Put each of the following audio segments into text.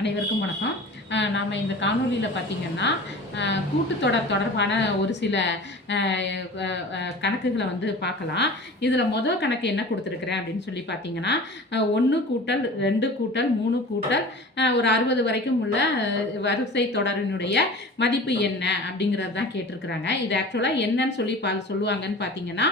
அனைவருக்கும் வணக்கம். நாம் இந்த காணொலியில் பார்த்திங்கன்னா கூட்டுத்தொடர் தொடர்பான ஒரு சில கணக்குகளை வந்து பார்க்கலாம். இதில் முதல் கணக்கு என்ன கொடுத்துருக்குறேன் அப்படின்னு சொல்லி பார்த்தீங்கன்னா 1 கூட்டல் 2 கூட்டல் 3 கூட்டல் ஒரு 60 வரைக்கும் உள்ள வரிசை தொடரினுடைய மதிப்பு என்ன அப்படிங்கிறது தான் கேட்டிருக்கிறாங்க. இது ஆக்சுவலாக என்னன்னு சொல்லி சொல்லுவாங்கன்னு பார்த்தீங்கன்னா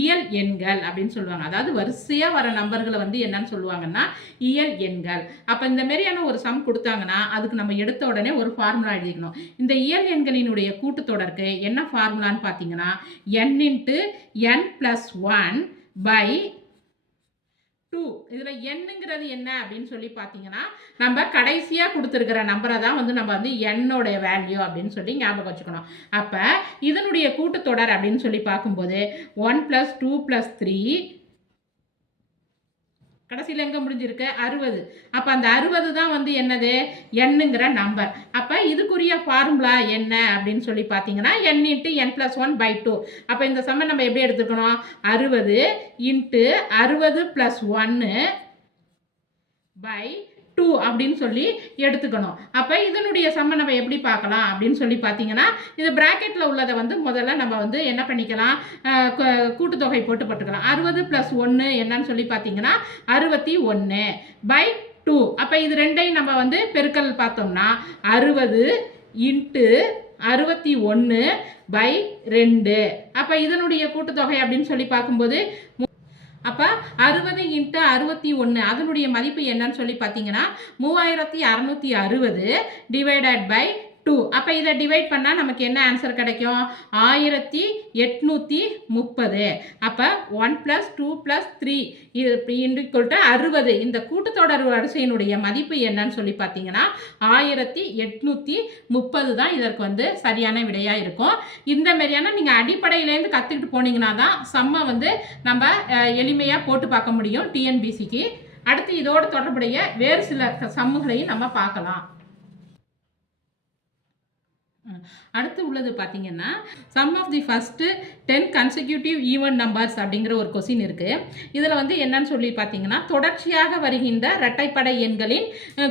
இயல் எண்கள் அப்படின்னு சொல்லுவாங்க. அதாவது வரிசையாக வர நம்பர்களை வந்து என்னன்னு சொல்லுவாங்கன்னா இயல் எண்கள். அப்போ இந்த மாதிரியான ஒரு சம் கொடுத்தாங்கன்னா அதுக்கு நம்ம எடுத்த உடனே ஒரு ஃபார்முலா எழுதிக்கணும். இந்த இயல் எண்களினுடைய கூட்டுத்தொடருக்கு என்ன ஃபார்முலான்னு பார்த்தீங்கன்னா n × n + 1 / 2. இதில் என்னங்கிறது என்ன அப்படின்னு சொல்லி பார்த்தீங்கன்னா நம்ம கடைசியாக கொடுத்துருக்கிற நம்பரை தான் வந்து நம்ம வந்து என்னோடைய வேல்யூ அப்படின்னு சொல்லி ஞாபகம் வச்சுக்கணும். அப்போ இதனுடைய கூட்டுத்தொடர் அப்படின்னு சொல்லி பார்க்கும்போது 1 + 2 + 3 கடைசியில் எங்கே முடிஞ்சிருக்கு 60. அப்போ அந்த 60 தான் வந்து என்னது என்னங்கிற நம்பர். அப்போ இதுக்குரிய ஃபார்முலா என்ன அப்படின்னு சொல்லி பார்த்தீங்கன்னா n × n + 1 / 2. அப்போ இந்த சம்மை நம்ம எப்படி எடுத்துக்கணும் 60 × 60 + 1 / 2 அப்படின்னு சொல்லி எடுத்துக்கணும். அப்போ இதனுடைய சம்மை நம்ம எப்படி பார்க்கலாம் அப்படின்னு சொல்லி பார்த்தீங்கன்னா இது பிராக்கெட்டில் உள்ளதை வந்து முதல்ல நம்ம வந்து என்ன பண்ணிக்கலாம் கூட்டுத்தொகை போட்டுக்கலாம். 60 + 1 என்னன்னு சொல்லி பார்த்தீங்கன்னா 61 / 2. அப்போ இது ரெண்டையும் நம்ம வந்து பெருக்கல் பார்த்தோம்னா 60 × 61 / 2. அப்போ இதனுடைய கூட்டுத்தொகை அப்படின்னு சொல்லி பார்க்கும்போது அப்போ 60 × 61 அதனுடைய மதிப்பு என்னன்னு சொல்லி பார்த்தீங்கன்னா 3660 / 2. அப்போ இதை டிவைட் பண்ணால் நமக்கு என்ன ஆன்சர் கிடைக்கும் 1830. அப்போ 1 + 2 + 3 = 60. இந்த கூட்டுத்தொடர் வரிசையினுடைய மதிப்பு என்னன்னு சொல்லி பார்த்தீங்கன்னா 1830 தான் இதற்கு வந்து சரியான விடையாக இருக்கும். இந்த மாதிரியான நீங்கள் அடிப்படையிலேருந்து கற்றுக்கிட்டு போனீங்கன்னா தான் சம்மை வந்து நம்ம எளிமையாக போட்டு பார்க்க முடியும் டிஎன்பிசிக்கு. அடுத்து இதோடு தொடர்புடைய வேறு சில சம்முகளையும் நம்ம பார்க்கலாம். அடுத்து உள்ளது பார்த்தீங்கன்னா sum of the first 10 consecutive even numbers அப்படிங்கிற ஒரு கொஸ்டின் இருக்குது. இதில் வந்து என்னன்னு சொல்லி பார்த்தீங்கன்னா தொடர்ச்சியாக வருகின்ற இரட்டைப்படை எண்களின்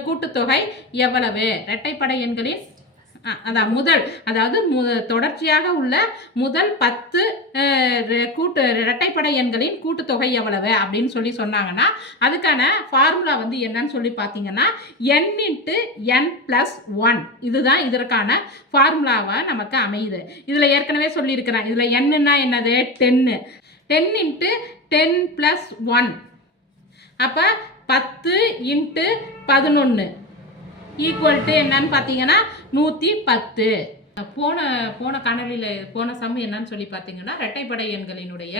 கூட்டுத்தொகை எவ்வளவு, இரட்டைப்படை எண்களின் தொடர்ச்சியாக உள்ள முதல் 10 இரட்டைப்படை எண்களின் கூட்டுத்தொகை எவ்வளவு அப்படின்னு சொல்லி சொன்னாங்கன்னா அதுக்கான ஃபார்முலா வந்து என்னன்னு சொல்லி பார்த்தீங்கன்னா n × n + 1 இதுதான் இதற்கான ஃபார்முலாவாக நமக்கு அமையுது. இதில் ஏற்கனவே சொல்லியிருக்கிறேன். இதில் என்னன்னா என்னது 10 × 10 + 1 அப்போ 10 × 11 = என்னன்னு பார்த்தீங்கன்னா 110. போன காணொலியில் போன சம் என்னன்னு சொல்லி பார்த்தீங்கன்னா இரட்டைப்படை எண்களினுடைய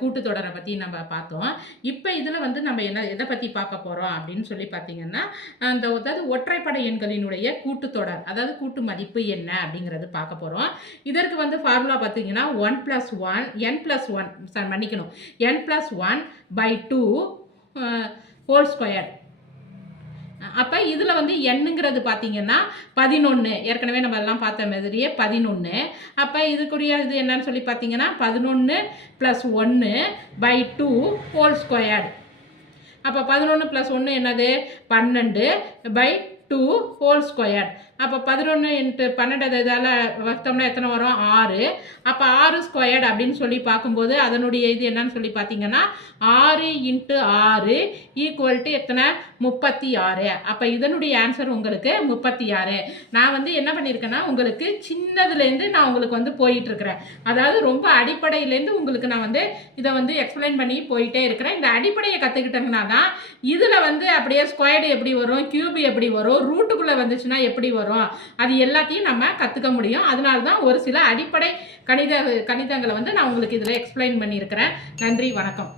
கூட்டுத்தொடரை பற்றி நம்ம பார்த்தோம். இப்போ இதில் வந்து நம்ம எதை பற்றி பார்க்க போகிறோம் அப்படின்னு சொல்லி பார்த்தீங்கன்னா அதாவது ஒற்றைப்படை எண்களினுடைய கூட்டுத்தொடர் அதாவது கூட்டு மதிப்பு என்ன அப்படிங்கிறது பார்க்க போகிறோம். இதற்கு வந்து ஃபார்முலா பார்த்தீங்கன்னா 1 + 1 n + 1 மன்னிக்கணும் n + 1 / 2 ஹோல் ஸ்கொயர். அப்போ இதில் வந்து என்னங்கிறது பார்த்தீங்கன்னா 11. ஏற்கனவே நம்ம எல்லாம் பார்த்த மாதிரியே 11. அப்போ இதுக்குரிய இது என்னன்னு சொல்லி பார்த்தீங்கன்னா 11 + 1 / 2 ஹோல் ஸ்கொயர். அப்போ 11 + 1 என்னது 12 / 2 ஹோல் ஸ்கொயர். அப்போ 11 × 12 இதால் வச்சோம்னா எத்தனை வரும் 6. அப்போ 6 ஸ்கொயர்டு அப்படின்னு சொல்லி பார்க்கும்போது அதனுடைய இது என்னன்னு சொல்லி பார்த்தீங்கன்னா 6 × 6 = எத்தனை 36. அப்போ இதனுடைய ஆன்சர் உங்களுக்கு 36. நான் வந்து என்ன பண்ணியிருக்கேன்னா உங்களுக்கு சின்னதுலேருந்து நான் உங்களுக்கு வந்து போயிட்டுருக்கிறேன். அதாவது ரொம்ப அடிப்படையிலேருந்து உங்களுக்கு நான் வந்து இதை வந்து எக்ஸ்பிளைன் பண்ணி போயிட்டே இருக்கிறேன். இந்த அடிப்படையை கற்றுக்கிட்டேங்கன்னா தான் இதில் வந்து அப்படியே ஸ்கொயர்டு எப்படி வரும், கியூப் எப்படி வரும், ரூட்டுக்குள்ளே வந்துச்சுன்னா எப்படி வரும், அது எல்லாத்தையும் நம்ம கற்றுக்க முடியும். அதனால தான் ஒரு சில அடிப்படை கணிதங்களை வந்து நான் உங்களுக்கு இதில் எக்ஸ்பிளைன் பண்ணியிருக்கிறேன். நன்றி, வணக்கம்.